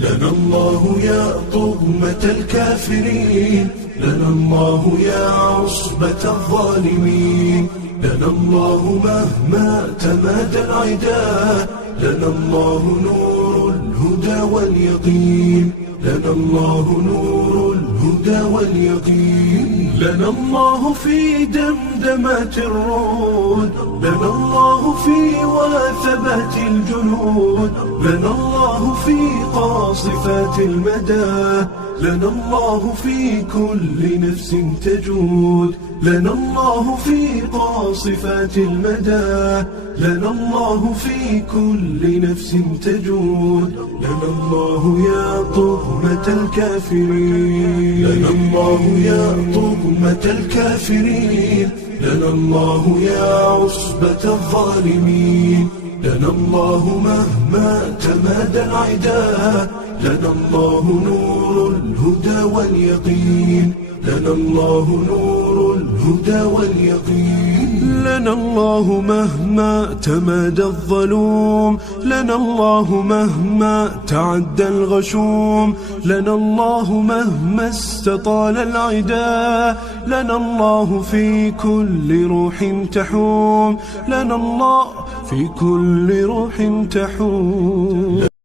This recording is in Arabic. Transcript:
لنا الله يا طغمة الكافرين، لنا الله يا عصبة الظالمين، لنا الله مهما تمادى العدا، لنا الله نور الهدى واليقين، لنا الله نور الهدى واليقين، لنا الله في دمدمات الرعود، لنا الله في وثبات الجنود، لنا الله في قاصفات المدى، لنا الله في كل نفس تجود، لنا الله في قاصفات المدى، لنا الله في كل نفس تجود، لنا الله يا طغمة الكافرين، لنا الله يا طغمة الكافرين، لنا الله يا عصبة الظالمين، لنا الله مهما تمادى العدا، لنا الله نور الهدى واليقين، لنا الله نور الهدى واليقين، لنا الله مهما تمادى الظلوم، لنا الله مهما تعدى الغشوم، لنا الله مهما استطال العدا، لنا الله في كل روح تحوم، لنا الله في كل روح تحوم.